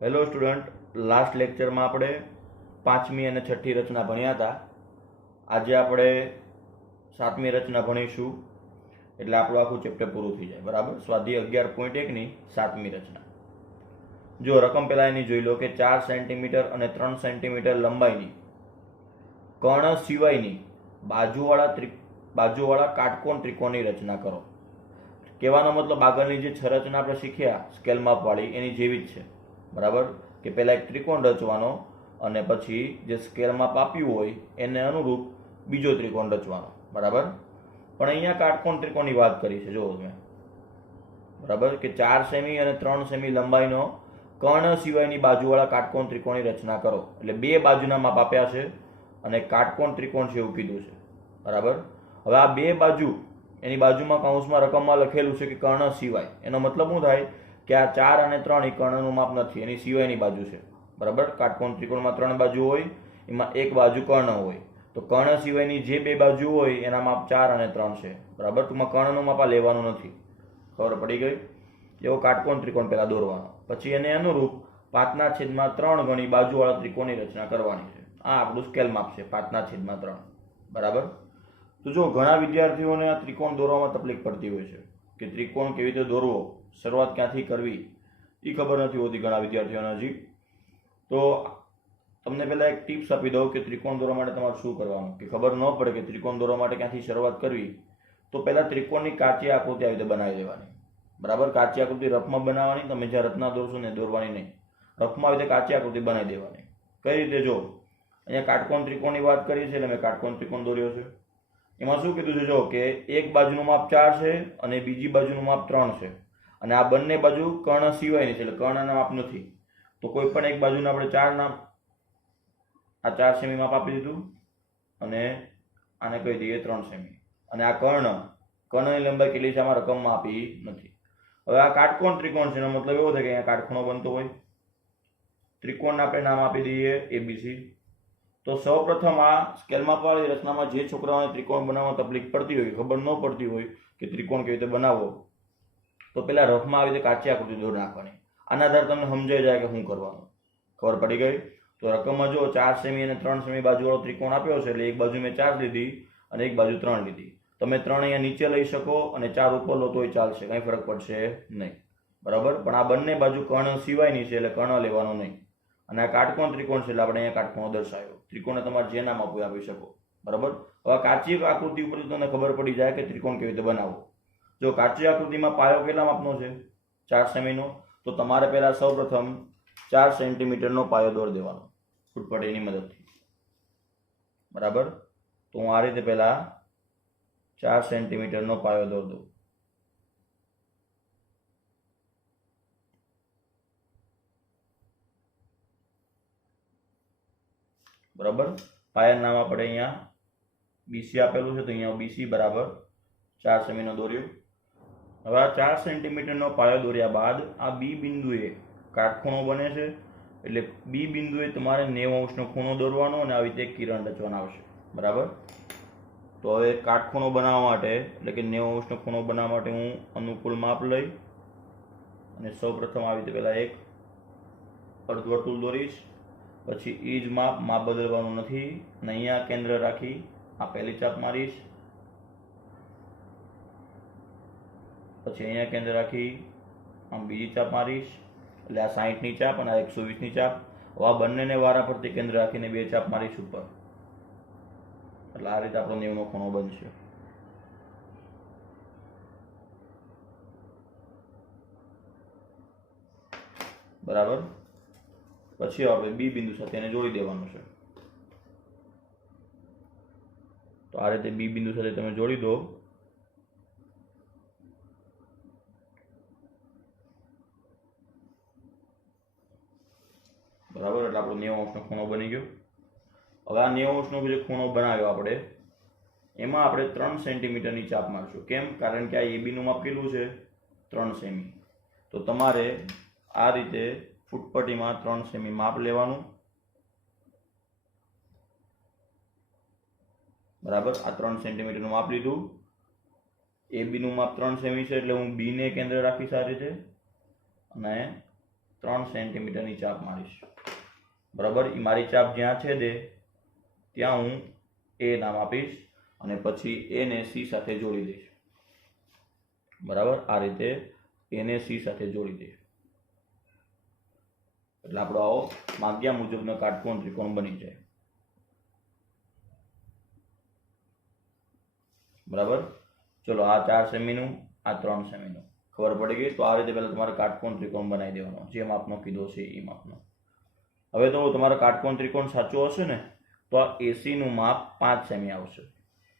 Hello student, last લેક્ચરમાં આપણે પાંચમી અને છઠ્ઠી રચના ભણ્યા હતા. આજે આપણે સાતમી રચના ભણીશું, એટલે આપણું આખું ચેપ્ટર પૂરું થઈ જાય. બરાબર. સ્વાધ્યાય 11.1ની સાતમી રચના. જો રકમ પહેલા એની જોઈ લો કે 4 સેન્ટીમીટર અને 3 સેન્ટીમીટર લંબાઈની કર્ણ સિવાયની બાજુવાળા કાટકોણ ત્રિકોણની રચના કરો. કહેવાનો મતલબ આગળની જે રચના આપણે શીખ્યા સ્કેલ માપ વાળી એની જેવી જ છે. બરાબર, કે પહેલા એક ત્રિકોણ રચવાનો અને પછી જે સ્કેલ માપ આપ્યું હોય એને અનુરૂપ બીજો ત્રિકોણ રચવાનો. બરાબર, પણ અહીંયા કાટકોણ ત્રિકોણની વાત કરી છે. જો તમે બરાબર કે 4 સેમી અને 3 સેમી લંબાઈનો કર્ણ સિવાયની બાજુવાળા કાટકોણ ત્રિકોણની રચના કરો. એટલે બે બાજુના માપ આપ્યા છે અને કાટકોણ ત્રિકોણ છે એવું કીધું છે. બરાબર, હવે આ બે બાજુ એની બાજુમાં કૌંસમાં રકમમાં લખેલું છે કે કર્ણ સિવાય. એનો મતલબ શું થાય કે આ 4 અને 3 એ કર્ણનું માપ નથી, એની સિવાયની બાજુ છે. બરાબર, કાટકોણ ત્રિકોણમાં 3 બાજુ હોય, એમાં એક બાજુ કર્ણ હોય, તો કર્ણ સિવાયની જે બે બાજુ હોય એના માપ 4 અને 3 છે. બરાબર, ટૂંકમાં કર્ણનું માપ આ લેવાનું નથી. ખબર પડી ગઈ? એવો કાટકોણ ત્રિકોણ પહેલા દોરવાનો, પછી એને અનુરૂપ 5/3 ગણી બાજુવાળા ત્રિકોણની રચના કરવાની છે. આ આપણું સ્કેલ માપ છે, 5/3. બરાબર. તો જો ઘણા વિદ્યાર્થીઓને આ ત્રિકોણ દોરવામાં તકલીફ પડતી હોય છે કે ત્રિકોણ કેવી રીતે દોરવો, શરૂઆત ક્યાંથી કરવી એ ખબર નથી હોતી ઘણા વિદ્યાર્થીઓને હજી. તો તમને પહેલાં એક ટિપ્સ આપી દઉં કે ત્રિકોણ દોરવા માટે તમારે શું કરવાનું, કે ખબર ન પડે કે ત્રિકોણ દોરવા માટે ક્યાંથી શરૂઆત કરવી, તો પહેલાં ત્રિકોણની કાચી આકૃતિ આવી રીતે બનાવી દેવાની. બરાબર, કાચી આકૃતિ રફમાં બનાવવાની, તમે જ્યાં રચના દોરશો ને દોરવાની નહીં. રફમાં આવી રીતે કાચી આકૃતિ બનાવી દેવાની. કઈ રીતે? જો અહીંયા કાટકોણ ત્રિકોણની વાત કરી છે એટલે મેં કાટકોણ ત્રિકોણ દોર્યો છે. એમાં શું કીધું છે? જો કે એક બાજુનું માપ 4 છે અને બીજી બાજુનું માપ 3 છે, અને આ બંને બાજુ કર્ણ સિવાયની છે એટલે કર્ણના માપ નથી. તો કોઈ પણ એક બાજુના આપણે 4 નામ, આ 4 સેમી માપ આપી દીધું અને આને કહી દઈએ 3 સેમી. અને આ કર્ણની લંબાઈ કેટલી છે આમાં રકમમાં આપી નથી. હવે આ કાટકોણ ત્રિકોણ છે એનો મતલબ એવો થાય કે અહીંયા કાટખૂણો બનતો હોય. ત્રિકોણને આપણે નામ આપી દઈએ ABC. તો સૌપ્રથમ આ સ્કેલ માપવાળી રચનામાં જે છોકરાઓને ત્રિકોણ બનાવવામાં તકલીફ પડતી હોય, ખબર ન પડતી હોય કે ત્રિકોણ કેવી રીતે બનાવવો, તો પેલા રફમાં આવી રીતે કાચી આકૃતિ દોરી નાખવાની. આના આધારે તમને સમજાઈ જાય કે શું કરવાનું. ખબર પડી ગઈ? તો રકમમાં જો 4 સેમી અને 3 સેમી બાજુવાળો ત્રિકોણ આપ્યો છે એટલે એક બાજુ મેં 4 લીધી અને એક બાજુ 3 લીધી. તમે 3 અહીંયા નીચે લઈ શકો અને 4 ઉપર લો તોય ચાલશે, કંઈ ફરક પડશે નહીં. બરાબર, પણ આ બંને બાજુ કર્ણ સિવાયની છે એટલે કર્ણ લેવાનું નહીં. અને આ કાટકોણ ત્રિકોણ છે એટલે આપણે અહીંયા કાટખૂણો દર્શાવ્યો. ત્રિકોણને તમારે જે નામ આપવું આપી શકો. બરાબર, હવે કાચી આકૃતિ ઉપરથી તમને ખબર પડી જાય કે ત્રિકોણ કેવી રીતે બનાવવો. જો કાચી આકૃતિમાં પાયો કેટલા માપનો છે? 4 સેમીનો. તો તમારે પહેલા સૌપ્રથમ 4 સેન્ટીમીટરનો પાયો દોરી દેવાનો ફૂટપટ્ટીની મદદથી. બરાબર, તો હું આ રીતે પહેલા 4 સેન્ટીમીટરનો પાયો દોરી દઉં. બરાબર, પાયાનું નામ આપણે અહીંયા BC આપેલું છે તો અહીંયા BC બરાબર 4 સેમીનો દોર્યો. હવે આ 4 સેન્ટીમીટરનો પાયો દોર્યા બાદ આ B બિંદુએ કાટખૂણો બને છે એટલે B બિંદુએ તમારે 90° ખૂણો દોરવાનો અને આવી રીતે કિરણ રચવાના આવશે. બરાબર, તો હવે કાટખૂણો બનાવવા માટે એટલે કે 90° ખૂણો બનાવવા માટે હું અનુકૂળ માપ લઈ અને સૌપ્રથમ આવી રીતે પહેલા એક અર્ધવર્તુળ દોરીશ. પછી એ જ માપ બદલવાનું નથી અને અહીંયા કેન્દ્ર રાખી આ પહેલી ચાપ મારીશ. પછી અહીંયા કેન્દ્ર રાખી આમ બીજી ચાપ મારીશ એટલે આ 60ની ચાપ અને આ 120ની ચાપ. હવે આ બંનેને વારાફરતી કેન્દ્ર રાખીને બે ચાપ મારીશ ઉપર, એટલે આ રીતે આપણો 90નો ખૂણો બનશે. બરાબર, પછી આપણે B બિંદુ સાથે એને જોડી દેવાનું છે. તો આ રીતે B બિંદુ સાથે તમે જોડી દો. બરાબર, એટલે આપણો 90° ખૂણો બની ગયો. હવે આ 90° જે ખૂણો બનાવ્યો આપણે એમાં આપણે 3 સેન્ટીમીટરની ચાપ મારશું. કેમ? કારણ કે આ AB નું માપ કેટલું છે? 3 સેમી. તો તમારે આ રીતે ફૂટપટ્ટીમાં 3 સેમી માપ લેવાનું. બરાબર, આ 3 સેન્ટીમીટરનું માપ લીધું. AB નું માપ 3 સેમી છે એટલે હું B ને કેન્દ્ર રાખીશ આ રીતે અને 3 સેન્ટીમીટરની ચાપ મારીશ, બરાબર। એ મારી ચાપ જ્યાં છેદે ત્યાં હું એ નામ આપીશ અને પછી એ ને સી સાથે જોડી દઈશ, બરાબર। આ રીતે એ ને સી સાથે જોડી દઈશ એટલે આપણો આવો માગ્યા મુજબનો કાટકોણ ત્રિકોણ બની જાય, બરાબર। ચલો આ 4 સેમીનું, આ 3 સેમીનું ખબર પડી ગઈ। તો આ રીતે પહેલા તમારે કાટકોણ ત્રિકોણ બનાવી દેવાનો, જે માપનો કીધો છે એ માપનો। હવે તો તમારો કાટકોણ ત્રિકોણ સાચો હશે ને તો આ એસી નું માપ 5 સેમી આવશે,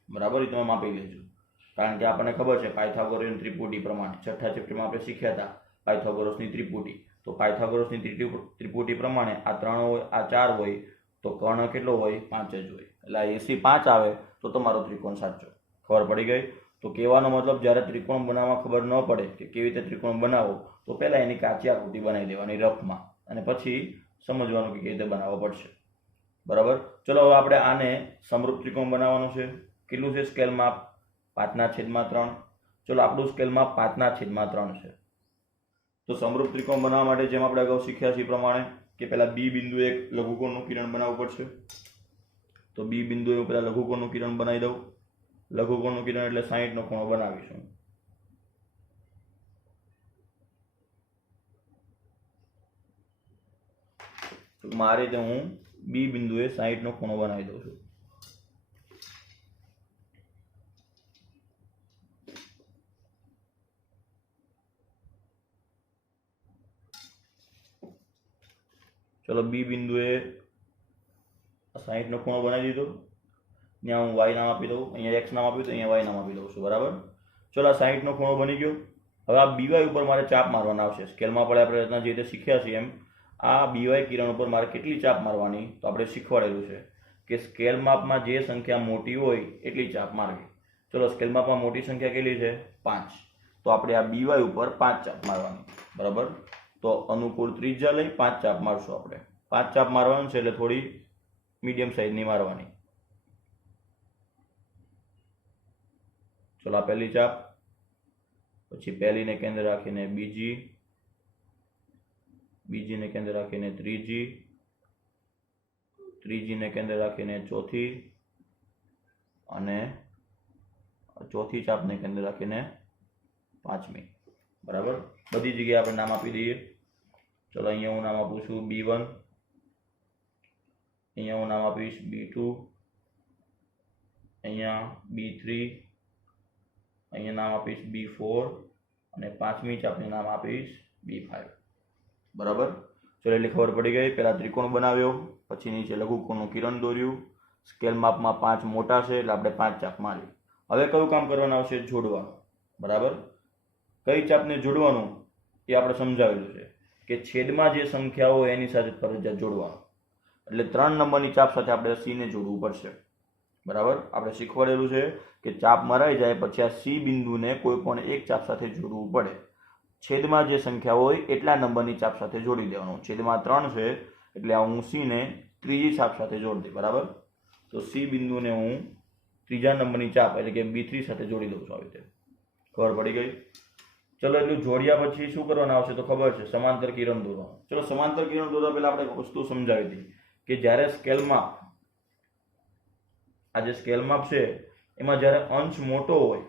બરાબર। એ તમે માપી લેજો, કારણ કે આપણને ખબર છે પાયથાગોરસની ત્રિપુટી પ્રમાણે છઠ્ઠા ચેપ્ટરમાં આપણે શીખ્યા હતા પાયથાગોરસની ત્રિપુટી। તો પાયથાગોરસની ત્રિપુટી પ્રમાણે આ 3 હોય, આ 4 હોય તો કર્ણ કેટલો હોય? 5 જ હોય, એટલે એસી 5 આવે તો તમારો ત્રિકોણ સાચો। ખબર પડી ગઈ? તો કહેવાનો મતલબ જ્યારે ત્રિકોણ બનાવવા ખબર ન પડે કે કેવી રીતે ત્રિકોણ બનાવો તો પહેલા એની કાચી આકૃતિ બનાવી દેવાની રફમાં અને પછી સમજવાનું કે કેવી રીતે બનાવવો પડશે, બરાબર। ચલો હવે આપણે આને સમરૂપ ત્રિકોણ બનાવવાનું છે। કેટલું છે સ્કેલ માપ? 5/3। ચલો આપણું સ્કેલ માપ 5/3 છે। તો સમરૂપ ત્રિકોણ બનાવવા માટે જેમ આપણે અગાઉ શીખ્યા છે એ પ્રમાણે કે પહેલા બી બિંદુએ એક લઘુકોણનું કિરણ બનાવવું પડશે। તો બી બિંદુએ હું પહેલા લઘુકોણનું કિરણ બનાવી દઉં। લઘુકોણનું કિરણ એટલે 60 નો ખૂણો બનાવીશું। તો આ રીતે હું બી બિંદુએ 60 નો ખૂણો બનાવી દઉં છું। ચલો બી બિંદુએ 60 નો ખૂણો બનાવી દીધો, ત્યાં હું વાય નામ આપી દઉં, અહીંયા એક્સ નામ આપ્યું તો અહીંયા વાય નામ આપી દઉં છું, બરાબર। ચલો આ 60 નો ખૂણો બની ગયો। હવે આ બીવાય ઉપર મારે ચાપ મારવાના આવશે। સ્કેલમાં પડે આપણે જે રીતે શીખ્યા છીએ એમ આ બીવાય કિરણ ઉપર મારે કેટલી ચાપ મારવાની તો આપણે શીખવાડેલું છે કે સ્કેલ માપમાં જે સંખ્યા મોટી હોય એટલી ચાપ મારવી। ચલો સ્કેલ માપમાં મોટી સંખ્યા કેટલી છે? 5, તો આપણે આ બીવાય ઉપર 5 ચાપ મારવાની, બરાબર। તો અનુકૂળ ત્રિજ્યા લઈ 5 ચાપ મારશું આપણે। 5 ચાપ મારવાનું છે એટલે થોડી મીડિયમ સાઈઝની મારવાની। ચલો આ પહેલી ચાપ, પછી પહેલીને કેન્દ્ર રાખીને બીજી, બીજીને કેન્દ્ર રાખીને ત્રીજી, ત્રીજીને કેન્દ્ર રાખીને ચોથી અને ચોથી ચાપને કેન્દ્ર રાખીને પાંચમી, બરાબર। બધી જગ્યાએ આપણે નામ આપી દઈએ। ચલો અહીંયા હું નામ આપું છું B1, અહીંયા હું નામ આપીશ B2, અહીંયા B3, અહીંયા નામ આપીશ B4 અને પાંચમી ચાપને નામ આપીશ B5, બરાબર। ચલો એટલે ખબર પડી ગઈ। પહેલા ત્રિકોણ બનાવ્યો, પછી નીચે લઘુકોણનું કિરણ દોર્યું, સ્કેલ માપમાં 5 મોટા છે એટલે આપણે 5 ચાપ મારી। હવે કયું કામ કરવાનું આવશે? જોડવાનું, બરાબર। કઈ ચાપને જોડવાનું એ આપણે સમજાવેલું છે કે છેદમાં જે સંખ્યા હોય એની સાથે ફરજિયાત જોડવાનું, એટલે 3 નંબરની ચાપ સાથે આપણે સી ને જોડવું પડશે, બરાબર। આપણે શીખવાડેલું છે કે ચાપ મરાઈ જાય પછી આ સી બિંદુને કોઈ પણ એક ચાપ સાથે જોડવું પડે। છેદમાં જે સંખ્યા હોય એટલા નંબરની ચાપ સાથે જોડી દેવાનું। છેદમાં 3 છે એટલે હું સી ને ત્રીજી ચાપ સાથે જોડી દઈ, બરાબર। તો સી બિંદુને હું ત્રીજા નંબરની ચાપ એટલે કે B3 સાથે જોડી દઉં છું, આવી રીતે। ખબર પડી ગઈ? ચલો એટલું જોડ્યા પછી શું કરવાનું આવશે તો ખબર છે, સમાંતર કિરણ દોરવાનું। ચલો સમાંતર કિરણ દોરવા પહેલા આપણે એક વસ્તુ સમજાવી દઈએ કે જ્યારે સ્કેલ માપ, આ જે સ્કેલ માપ છે એમાં જ્યારે અંશ મોટો હોય,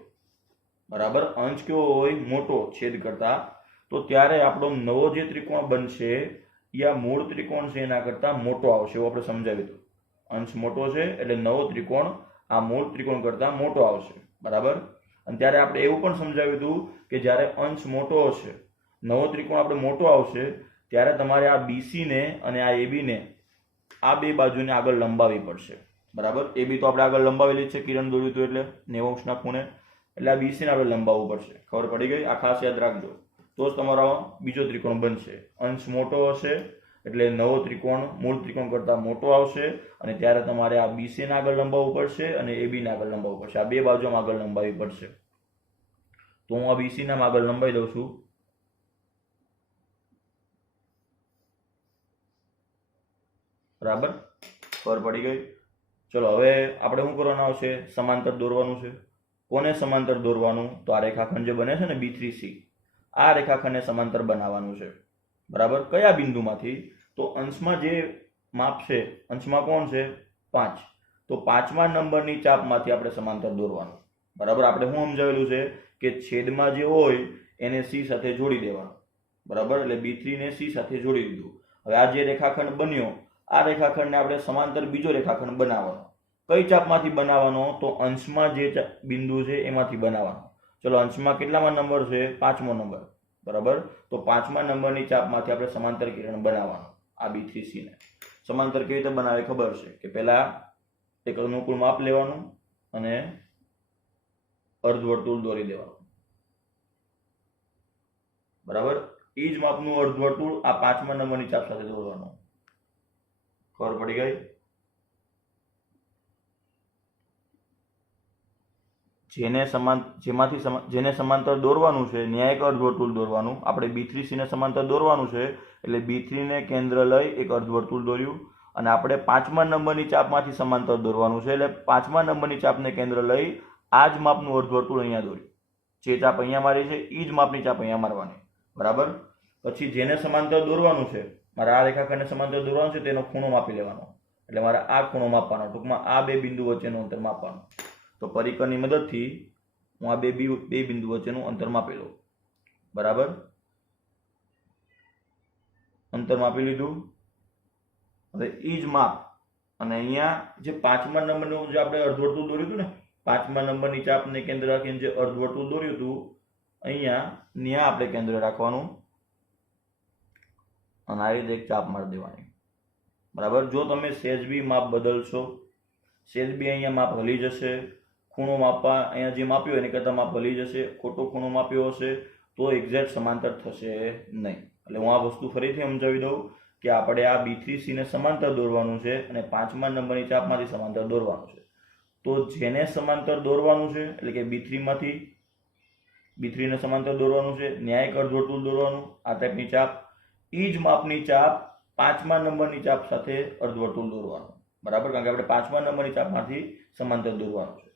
બરાબર, અંશ કેવો હોય? મોટો છેદ કરતા, તો ત્યારે આપણો નવો જે ત્રિકોણ બનશે એ આ મૂળ ત્રિકોણ છે એના કરતા મોટો આવશે, એવું આપણે સમજાવ્યું હતું। અંશ મોટો છે એટલે નવો ત્રિકોણ આ મૂળ ત્રિકોણ કરતા મોટો આવશે, બરાબર। અને ત્યારે આપણે એવું પણ સમજાવ્યું હતું કે જ્યારે અંશ મોટો હશે, નવો ત્રિકોણ આપણે મોટો આવશે ત્યારે તમારે આ BC ને અને આ AB ને આ બે બાજુને આગળ લંબાવવી પડશે, બરાબર। AB તો આપણે આગળ લંબાવેલી છે, કિરણ દોર્યું હતું એટલે 90°ના ખૂણે, એટલે આ BC ને આપણે લંબાવવું પડશે। ખબર પડી ગઈ? આ ખાસ યાદ રાખજો, તો જ તમારો બીજો ત્રિકોણ બનશે। અંશ મોટો હશે એટલે નવો ત્રિકોણ મૂળ ત્રિકોણ કરતા મોટો આવશે અને ત્યારે તમારે આ BC ને આગળ લંબાવવું પડશે અને AB ને આગળ લંબાવવું પડશે, આ બે બાજુમાં આગળ લંબાવવી પડશે। તો હું આ BC ને આગળ લંબાવી દઉં છું, બરાબર। ખબર પડી ગઈ? ચલો હવે આપણે શું કરવાનું આવશે? સમાંતર દોરવાનું છે। કોને સમાંતર દોરવાનું? તો આ રેખાખંડ જે બને છે ને B3C, આ રેખાખંડને સમાંતર બનાવવાનું છે, બરાબર. કયા બિંદુમાંથી? તો અંશમાં જે માપ છે, અંશમાં કોણ છે? 5. તો 5મા નંબરની ચાપમાંથી આપણે સમાંતર દોરવાનું. બરાબર. આપણે શું સમજાવેલું છે કે છેદમાં જે હોય એને સી સાથે જોડી દેવાનું. બરાબર. એટલે B3 ને સી સાથે જોડી દીધું. હવે આ જે રેખાખંડ બન્યો, આ રેખાખંડને આપણે સમાંતર બીજો રેખાખંડ બનાવવાનો. કઈ ચાપમાંથી બનાવવાનો? તો અંશમાં જે બિંદુ છે એમાંથી બનાવવાનો. ચલો, અંશમાં કેટલામાં નંબર છે? 5મો નંબર. બરાબર. તો 5મા નંબરની ચાપમાંથી આપણે સમાંતર કિરણ બનાવવાનું. આ B3C ને સમાંતર કેવી રીતે બનાવે ખબર છે કે પહેલા એક અનુકૂળ માપ લેવાનું અને અર્ધવર્તુળ દોરી દેવાનું. બરાબર. એ જ માપનું અર્ધવર્તુળ આ 5મા નંબરની ચાપ સાથે દોરવાનું. ખબર પડી ગઈ? જેને સમાંતર દોરવાનું છે ત્યાં એક અર્ધવર્તુળ દોરવાનું. આપણે B3C ને સમાંતર દોરવાનું છે એટલે B3 ને કેન્દ્ર લઈ એક અર્ધવર્તુળ દોર્યું, અને આપણે 5મા નંબરની ચાપમાંથી સમાંતર દોરવાનું છે એટલે 5મા નંબરની ચાપને કેન્દ્ર લઈ આ જ માપનું અર્ધવર્તુળ અહીંયા દોર્યું. જે ચાપ અહીંયા મારી છે એ જ માપની ચાપ અહીંયા મારવાની. બરાબર. પછી જેને સમાંતર દોરવાનું છે, મારે આ રેખાખંડને સમાંતર દોરવાનું છે તેનો ખૂણો માપી લેવાનો. એટલે મારે આ ખૂણો માપવાનો, ટૂંકમાં આ બે બિંદુ વચ્ચેનું અંતર માપવાનું. તો પરિકરની મદદથી હું આ બે બિંદુ વચ્ચેનું અંતર માપી લઉં. બરાબર. અંતર માપી લીધું. હવે એ જ માપ અને અહીંયા જે 5મા નંબરનું જે આપણે અર્ધવર્તુળ દોર્યું હતું ને, 5મા નંબરની ચાપને કેન્દ્ર રાખીને જે અર્ધવર્તુળ દોર્યું હતું, અહીંયા ન્યા આપણે કેન્દ્ર રાખવાનું અને આ રીતે એક ચાપ મારી દેવાની. બરાબર. જો તમે સેજ બી માપ બદલશો, સેજ બી અહીંયા માપ હલી જશે, ખૂણો માપવા અહીંયા જે માપ્યો એની કરતાં માપ હલી જશે, ખોટો ખૂણો માપ્યો હશે તો એક્ઝેક્ટ સમાંતર થશે નહીં. એટલે હું આ વસ્તુ ફરીથી સમજાવી દઉં કે આપણે આ B3C ને સમાંતર દોરવાનું છે અને 5મા નંબરની ચાપમાંથી સમાંતર દોરવાનું છે. તો જેને સમાંતર દોરવાનું છે એટલે કે B3 ને સમાંતર દોરવાનું છે, ન્યાયિક અર્ધવર્તુળ દોરવાનું, આ ટાઈપની ચાપ, એ જ માપની ચાપ 5મા નંબરની ચાપ સાથે અર્ધવર્તુળ દોરવાનું. બરાબર. કારણ કે આપણે 5મા નંબરની ચાપમાંથી સમાંતર દોરવાનું છે.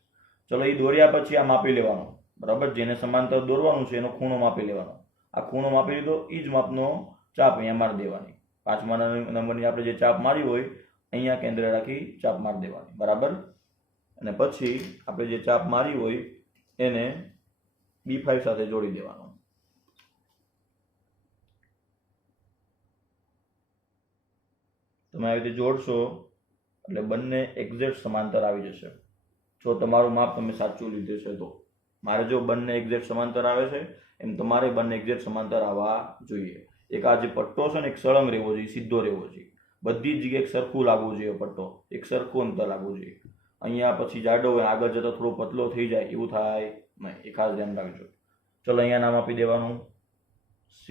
ચલો, એ દોર્યા પછી આ માપી લેવાનું. બરાબર. જેને સમાંતર દોરવાનું છે એનો ખૂણો માપી લેવાનો. આ ખૂણો માપી લીધો, એ જ માપનો ચાપ અહીંયા મારી દેવાની. 5મા નંબરની આપણે જે ચાપ મારી હોય અહીંયા કેન્દ્ર રાખી ચાપ મારી દેવાની. બરાબર. અને પછી આપણે જે ચાપ મારી હોય એને B5 સાથે જોડી દેવાનો. તમે આવી રીતે જોડશો એટલે બંને એક્ઝેક્ટ સમાંતર આવી જશે. જો તમારું માપ તમે સાચું લીધું છે તો. મારે જો બંને એક્ઝેક્ટ સમાંતર આવે છે એમ તમારે બંને એક્ઝેક્ટ સમાંતર આવવા જોઈએ. એક આ જે પટ્ટો છે ને એક સળંગ રહેવો જોઈએ, સીધો રહેવો જોઈએ. બધી જ જગ્યાએ એક સરખું લાગવું જોઈએ. પટ્ટો એક સરખું અંતર લાગવું જોઈએ. અહીંયા પછી જાડો હોય, આગળ જતા થોડો પતલો થઈ જાય એવું થાય નહીં. એ ખાસ ધ્યાન રાખજો. ચલો, અહીંયા નામ આપી દેવાનું C'.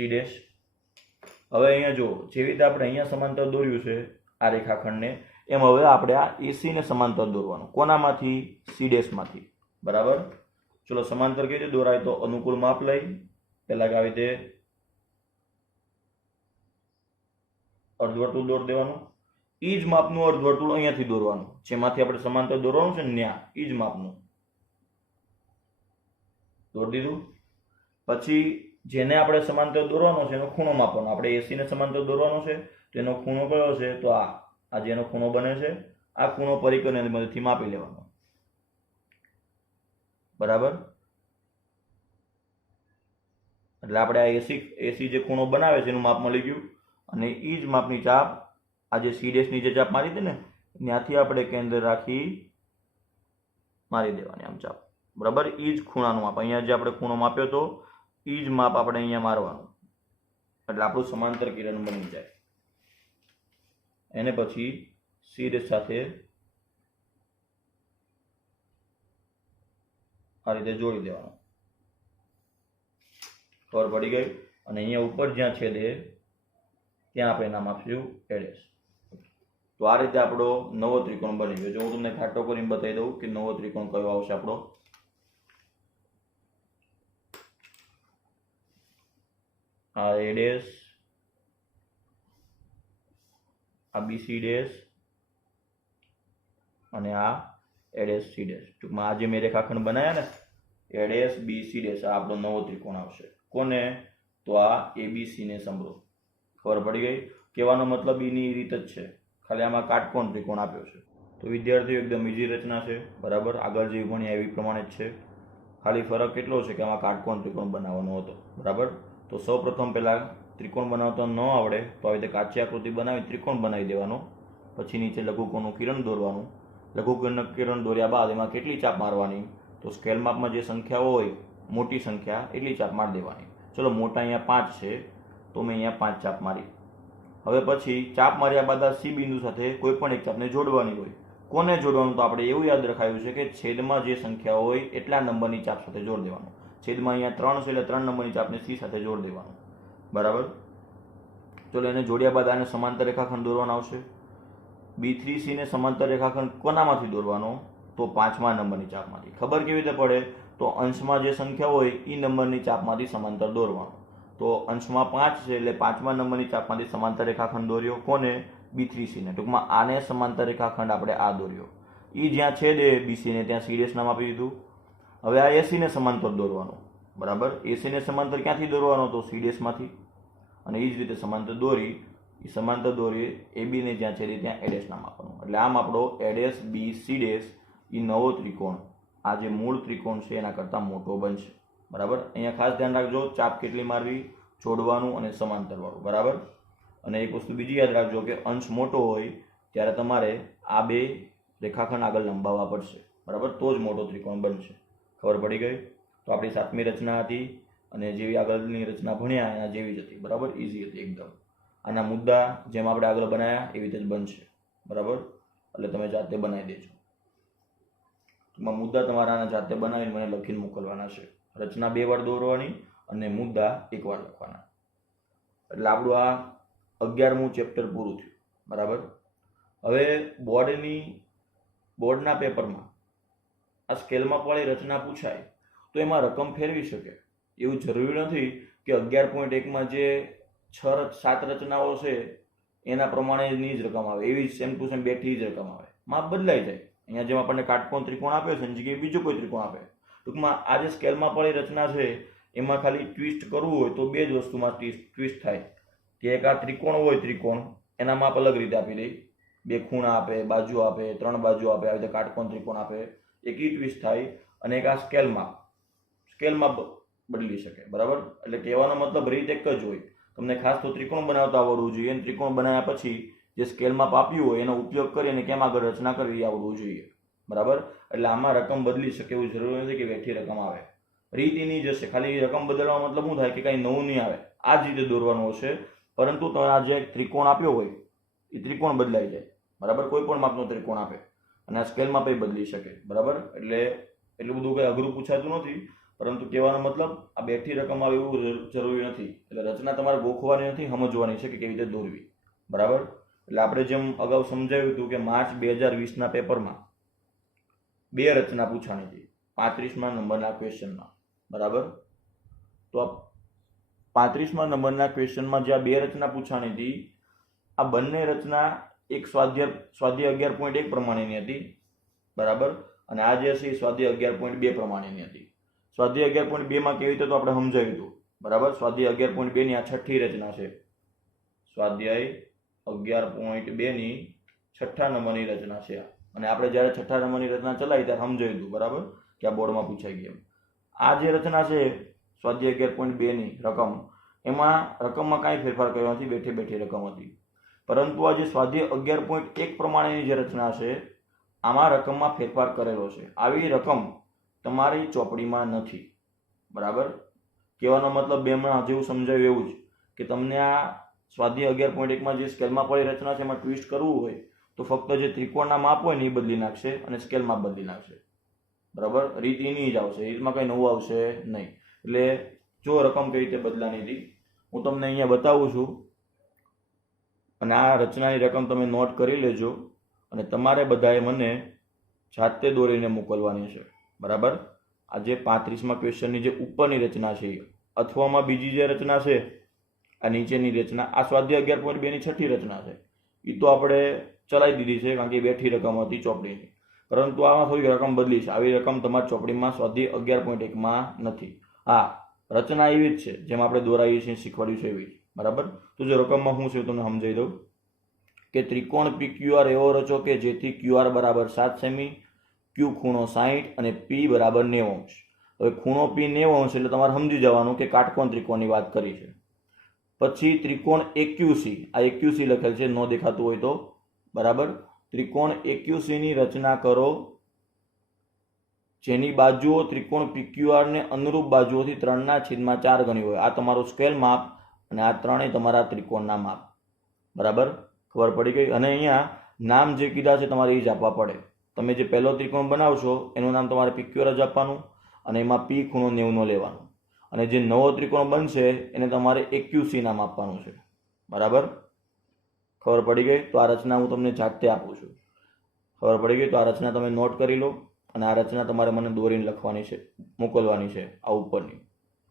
હવે અહીંયા જો જેવી રીતે આપણે અહીંયા સમાંતર દોર્યું છે આ રેખાખંડને, એમ હવે આપણે આ AC ને સમાંતર દોરવાનું. કોનામાંથી? C' માંથી. બરાબર. ચલો, સમાંતર કેવી રીતે દોરાય? તો અનુકૂળ માપ લઈ પહેલા આવી રીતે અર્ધવર્તુળ દોરી દેવાનું. એ જ માપનું અર્ધવર્તુળ અહીંયાથી દોરવાનું, જેમાંથી આપણે સમાંતર દોરવાનું છે ને ત્યાં એ જ માપનું દોરી દીધું. પછી જેને આપણે સમાંતર દોરવાનો છે એનો ખૂણો માપવાનો. આપણે AC ને સમાંતર દોરવાનો છે તો એનો ખૂણો કયો છે? તો આ જેનો ખૂણો બને છે આ ખૂણો પરિકરની મદદથી માપી લેવાનો. બરાબર. એટલે આપણે આ AC જે ખૂણો બનાવે છે એનું માપ મળી ગયું, અને એ જ માપની ચાપ આ જે C' ની જે ચાપ મારી હતી ને ત્યાંથી આપણે કેન્દ્ર રાખી મારી દેવાની આમ ચાપ. બરાબર. એ જ ખૂણાનું માપ અહીંયા જે આપણે ખૂણો માપ્યો હતો એ જ માપ આપણે અહીંયા મારવાનું. એટલે આપણું સમાંતર કિરણ બની જાય. એને પછી C' સાથે આ રીતે જોડી દેવાનું. ખબર પડી ગઈ? અને અહીંયા ઉપર જ્યાં છેદે ત્યાં આપણે નામ આપશું A'. તો આ રીતે આપણો નવો ત્રિકોણ બની ગયો. જો હું તમને ખાટો કરીને બતાવી દઉં કે નવો ત્રિકોણ કયો આવશે આપણો. આ A', આ BC' અને આ A', C'. ટૂંકમાં આ જે મેં રેખાખંડ બનાવ્યા ને A', B, C' આ આપણો નવો ત્રિકોણ આવશે. કોને? તો આ ABC ને સમરૂપ. ખબર પડી ગઈ? કહેવાનો મતલબ એની રીત જ છે, ખાલી આમાં કાટકોણ ત્રિકોણ આપ્યો છે. તો વિદ્યાર્થીઓ એકદમ ઇઝી રચના છે, બરાબર. આગળ જે ભણ્યા એવી પ્રમાણે જ છે, ખાલી ફરક એટલો છે કે આમાં કાટકોણ ત્રિકોણ બનાવવાનો હતો, બરાબર. તો સૌ પ્રથમ પહેલાં ત્રિકોણ બનાવતા ન આવડે તો આવી રીતે કાચી આકૃતિ બનાવી ત્રિકોણ બનાવી દેવાનો, પછી નીચે લઘુકોણનું કિરણ દોરવાનું. લઘુકોણનું કિરણ દોર્યા બાદ એમાં કેટલી ચાપ મારવાની? તો સ્કેલ માપમાં જે સંખ્યા હોય મોટી સંખ્યા એટલી ચાપ મારી દેવાની. ચલો મોટા અહીંયા 5 છે તો મેં અહીંયા 5 ચાપ મારી. હવે પછી ચાપ માર્યા બાદ આ સી બિંદુ સાથે કોઈ પણ એક ચાપને જોડવાની હોય. કોને જોડવાનું? તો આપણે એવું યાદ રખાયું છે કે છેદમાં જે સંખ્યા હોય એટલા નંબરની ચાપ સાથે જોડ દેવાનું. છેદમાં અહીંયા 3 છે એટલે 3 નંબરની ચાપને સી સાથે જોડ દેવાનું, બરાબર. ચલો એને જોડ્યા બાદ આને સમાંતર રેખાખંડ દોરવાનો આવશે. B3C ને સમાંતર રેખાખંડ કોનામાંથી દોરવાનો? તો 5મા નંબરની ચાપમાંથી. ખબર કેવી રીતે પડે? તો અંશમાં જે સંખ્યા હોય એ નંબરની ચાપમાંથી સમાંતર દોરવાનો. તો અંશમાં 5 છે એટલે 5મા નંબરની ચાપમાંથી સમાંતર રેખાખંડ દોર્યો. કોને? B3C ને. ટૂંકમાં આને સમાંતર રેખાખંડ આપણે આ દોર્યો. એ જ્યાં છેદે BC ને ત્યાં C' નામ આપી દીધું. હવે આ AC ને સમાંતર દોરવાનો, બરાબર. AC ને સમાંતર ક્યાંથી દોરવાનો? તો C' માંથી. અને એ જ રીતે સમાંતર દોરી AB ને જ્યાં છેદે ત્યાં A' નામ આપવાનું. એટલે આમ આપણો ABCD એ નવો ત્રિકોણ, આ જે મૂળ ત્રિકોણ છે એના કરતાં મોટો બનશે, બરાબર. અહીંયા ખાસ ધ્યાન રાખજો, ચાપ કેટલી મારવી, જોડવાનું અને સમાંતર વાળું, બરાબર. અને એક વસ્તુ બીજી યાદ રાખજો કે અંશ મોટો હોય ત્યારે તમારે આ બે રેખાખંડ આગળ લંબાવવા પડશે, બરાબર. તો જ મોટો ત્રિકોણ બનશે. ખબર પડી ગઈ? તો આપણી 7મી રચના હતી અને જેવી આગળની રચના ભણ્યા એના જેવી જ હતી, બરાબર. ઇઝી હતી એકદમ. આના મુદ્દા જેમ આપણે આગળ બનાવ્યા એવી રીતે જ બનશે, બરાબર. એટલે તમે જાતે બનાવી દેજો. મુદ્દા તમારા આના જાતે બનાવીને મને લખીને મોકલવાના છે. રચના 2 વાર દોરવાની અને મુદ્દા 1 વાર લખવાના. એટલે આપણું આ 11મું ચેપ્ટર પૂરું થયું, બરાબર. હવે બોર્ડના પેપરમાં આ સ્કેલમાં વાળી રચના પૂછાય તો એમાં રકમ ફેરવી શકે. એવું જરૂરી નથી કે 11.1માં જે 7 રચનાઓ છે એના પ્રમાણેની જ રકમ આવે, એવી સેમ ટુ સેમ બેઠી જ રકમ આવે. માપ બદલાઈ જાય. અહીંયા જેમ આપણને કાટકોણ ત્રિકોણ આપ્યો છે એની જગ્યાએ બીજો કોઈ ત્રિકોણ આપે. ટૂંકમાં આ જે સ્કેલમાં વાળી રચના છે એમાં ખાલી ટ્વિસ્ટ કરવું હોય તો 2 જ વસ્તુમાં ટ્વિસ્ટ થાય કે એક આ ત્રિકોણ હોય, ત્રિકોણ એના માપ અલગ રીતે આપી દે, 2 ખૂણા આપે, બાજુ આપે, 3 બાજુ આપે, આવી રીતે કાટકોણ ત્રિકોણ આપે, એક ઈ ટ્વિસ્ટ થાય. અને એક આ સ્કેલમાં બદલી શકે, બરાબર. એટલે કહેવાનો મતલબ રીત એક જ હોય. તમને ખાસ તો ત્રિકોણ બનાવતા આવડવું જોઈએ. ત્રિકોણ બનાવ્યા પછી જે સ્કેલમાં આપ્યું હોય એનો ઉપયોગ કરી અને કેમ આગળ રચના કરવી આવડવું જોઈએ, બરાબર. એટલે આમાં રકમ બદલી શકે એવું જરૂરી નથી કે બેઠી રકમ આવે. રીત એની જશે, ખાલી રકમ બદલવાનો મતલબ શું થાય કે કાંઈ નવું નહીં આવે, આ જ રીતે દોરવાનું હશે. પરંતુ તમે આ જે ત્રિકોણ આપ્યો હોય એ ત્રિકોણ બદલાઈ જાય, બરાબર. કોઈ પણ માપનો ત્રિકોણ આપે અને આ સ્કેલમાં પણ બદલી શકે, બરાબર. એટલે એટલું બધું કંઈ અઘરું પૂછાતું નથી, પરંતુ કહેવાનો મતલબ આ બેઠી રકમ આવે એવું જરૂરી નથી. એટલે રચના તમારે ગોખવાની નથી, સમજવાની છે કે કેવી રીતે દોરવી, બરાબર. એટલે આપણે જેમ અગાઉ સમજાવ્યું હતું કે માર્ચ 2020ના પેપરમાં 2 રચના પૂછાણી હતી 35મા નંબરના ક્વેશ્ચનમાં, બરાબર. તો આ 35મા નંબરના ક્વેશ્ચનમાં જે આ 2 રચના પૂછાણી હતી, આ બંને રચના એક સ્વાધ્યાય 11.1 પ્રમાણેની હતી, બરાબર. અને આ જે છે એ સ્વાધ્યાય 11.2 પ્રમાણેની હતી. સ્વાધ્યાય 11.2માં કેવી રીતે તો આપણે સમજાવ્યું હતું, બરાબર. સ્વાધ્યાય 11.2ની આ 6ઠ્ઠી રચના છે. સ્વાધ્યાય 11.2ની 6ઠ્ઠા નંબરની રચના છે. અને આપણે જ્યારે 6ઠ્ઠા નંબરની રચના ચલાવી ત્યારે સમજાવ્યું હતું, બરાબર, કે આ બોર્ડમાં પૂછાઈ ગઈ. આ જે રચના છે સ્વાધ્યાય 11.2ની એમાં રકમમાં કાંઈ ફેરફાર કર્યો નથી, બેઠી રકમ હતી. પરંતુ આ જે સ્વાધ્યાય 11.1 પ્રમાણેની જે રચના છે આમાં રકમમાં ફેરફાર કરેલો છે. આવી રકમ તમારી ચોપડીમાં નથી, બરાબર. કહેવાનો મતલબ બેમાં જેવું સમજાવ્યું એવું જ કે તમને આ સ્વાધ્યાય 11.1માં જે સ્કેલમાં વાળી રચના છે એમાં ટ્વિસ્ટ કરવું હોય તો ફક્ત જે ત્રિકોણના માપ હોય ને એ બદલી નાખશે અને સ્કેલમાં બદલી નાખશે, બરાબર. રીત એની જ આવશે, રીતમાં કંઈ નવું આવશે નહીં. એટલે જો રકમ કઈ રીતે બદલાની હતી હું તમને અહીંયા બતાવું છું અને આ રચનાની રકમ તમે નોટ કરી લેજો અને તમારે બધાએ મને જાતે દોરીને મોકલવાની છે, બરાબર. આ જે 35મા ક્વેશ્ચનની જે ઉપરની રચના છે અથવામાં બીજી જે રચના છે આ નીચેની રચના, આ સ્વાધ્યાય 11.2ની 6ઠ્ઠી રચના છે. એ તો આપણે ચલાવી દીધી છે કારણ કે બેઠી રકમ હતી ચોપડીની. પરંતુ આમાં થોડી રકમ બદલી છે. આવી રકમ તમારી ચોપડીમાં સ્વાધ્યાય 11.1માં નથી. હા, રચના એવી જ છે જેમ આપણે દોરાઈએ છીએ, શીખવાડ્યું છે એવી જ, બરાબર. તો જો રકમમાં શું છે તમને સમજાવી દઉં કે ત્રિકોણ PQR એવો રચો કે જેથી QR બરાબર 7 સેમી, Q ખૂણો 60 અને P બરાબર 90 અંશ. હવે ખૂણો P 90 અંશ એટલે તમારે સમજી જવાનું કે કાટકોણ ત્રિકોણની વાત કરી છે. પછી ત્રિકોણ AQC, આ AQC લખેલ છે, ન દેખાતું હોય તો બરાબર. ત્રિકોણ AQC ની રચના કરો જેની બાજુઓ ત્રિકોણ PQR ને અનુરૂપ બાજુઓથી 3/4 ગણી હોય. આ તમારું સ્કેલ માપ અને આ ત્રણેય તમારા ત્રિકોણના માપ. બરાબર, ખબર પડી ગઈ. અને અહીંયા નામ જે કીધા છે તમારે એ જ આપવા પડે. તમે જે પહેલો ત્રિકોણ બનાવશો એનું નામ તમારે PQR જ આપવાનું અને એમાં P ખૂણો 90 લેવાનું. અને જે નવો ત્રિકોણ બનશે એને તમારે AQC નામ આપવાનું છે. બરાબર, ખબર પડી ગઈ. તો આ રચના હું તમને જાતે આપું છું. ખબર પડી ગઈ. તો આ રચના તમે નોટ કરી લો અને આ રચના તમારે મને દોરીને લખવાની છે, મોકલવાની છે આ ઉપરની.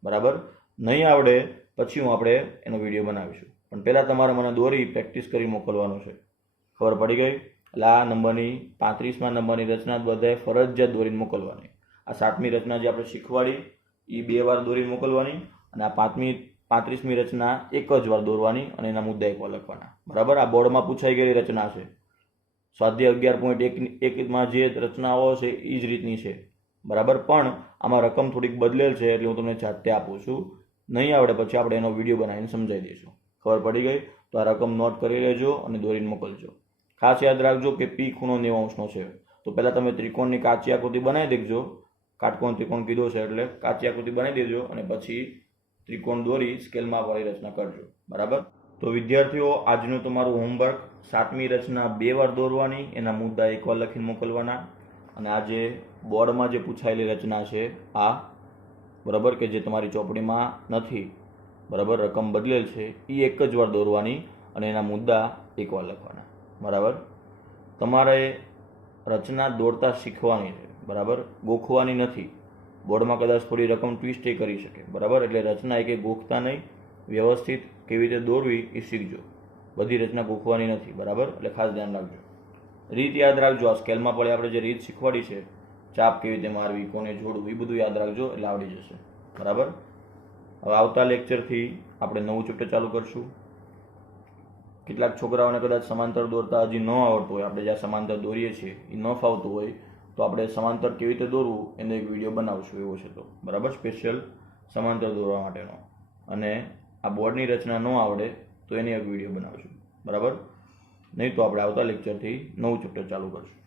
બરાબર, નહીં આવડે પછી આપણે એનો વિડીયો બનાવીશું, પણ પહેલાં તમારે મને દોરી પ્રેક્ટિસ કરી મોકલવાનું છે. ખબર પડી ગઈ. એટલે આ નંબરની 35મા નંબરની રચના બધાએ ફરજિયાત દોરીને મોકલવાની. આ 7મી રચના જે આપણે શીખવાડી એ 2 વાર દોરીને મોકલવાની અને આ 35મી રચના એક જ વાર દોરવાની અને એના મુદ્દા એક વાર લખવાના. બરાબર, આ બોર્ડમાં પૂછાઈ ગયેલી રચના છે. સ્વાધ્યાય 11.1માં જે રચનાઓ છે એ જ રીતની છે. બરાબર, પણ આમાં રકમ થોડીક બદલેલ છે એટલે હું તમને જાતે આપું છું. નહીં આવડે પછી આપણે એનો વિડીયો બનાવીને સમજાવી દઈશું. ખબર પડી ગઈ. તો આ રકમ નોટ કરી લેજો અને દોરીને મોકલજો. ખાસ યાદ રાખજો કે P ખૂણો 90 અંશનો છે. તો પહેલાં તમે ત્રિકોણની કાચી આકૃતિ બનાવી દેજો. કાટકોણ ત્રિકોણ કીધો છે એટલે કાચી આકૃતિ બનાવી દેજો અને પછી ત્રિકોણ દોરી સ્કેલમાં વાળી રચના કરજો. બરાબર. તો વિદ્યાર્થીઓ, આજનું તમારું હોમવર્ક 7મી રચના 2 વાર દોરવાની, એના મુદ્દા 1 વાર લખીને મોકલવાના. અને આ જે બોર્ડમાં જે પૂછાયેલી રચના છે આ, બરાબર, કે જે તમારી ચોપડીમાં નથી, બરાબર, રકમ બદલેલ છે, એ એક જ વાર દોરવાની અને એના મુદ્દા 1 વાર લખવાના. બરાબર, તમારે રચના દોરતા શીખવાની છે. બરાબર, ગોખવાની નથી. બોર્ડમાં કદાચ થોડી રકમ ટ્વિસ્ટ કરી શકે. બરાબર, એટલે રચના એક ગોખતા નહીં, વ્યવસ્થિત કેવી રીતે દોરવી એ શીખજો. બધી રચના ગોખવાની નથી. બરાબર, એટલે ખાસ ધ્યાન રાખજો. રીત યાદ રાખજો. આ સ્કેલમાં પણ આપણે જે રીત શીખવાડી છે, ચાપ કેવી રીતે મારવી, કોને જોડવું, એ બધું યાદ રાખજો એટલે આવડી જશે. બરાબર. હવે આવતા લેક્ચરથી આપણે નવું ચેપ્ટર ચાલુ કરશું. કેટલાક છોકરાઓને કદાચ સમાંતર દોરતા હજી ન આવડતું હોય, આપણે જ્યાં સમાંતર દોરીએ છીએ એ ન ફાવતું હોય, તો આપણે સમાંતર કેવી રીતે દોરવું એનો એક વિડીયો બનાવશું એવો છે. તો બરાબર, સ્પેશિયલ સમાંતર દોરવા માટેનો. અને આ બોર્ડની રચના ન આવડે તો એની એક વિડીયો બનાવશું. બરાબર, નહીં તો આપણે આવતા લેક્ચરથી નવું ચેપ્ટર ચાલુ કરશું.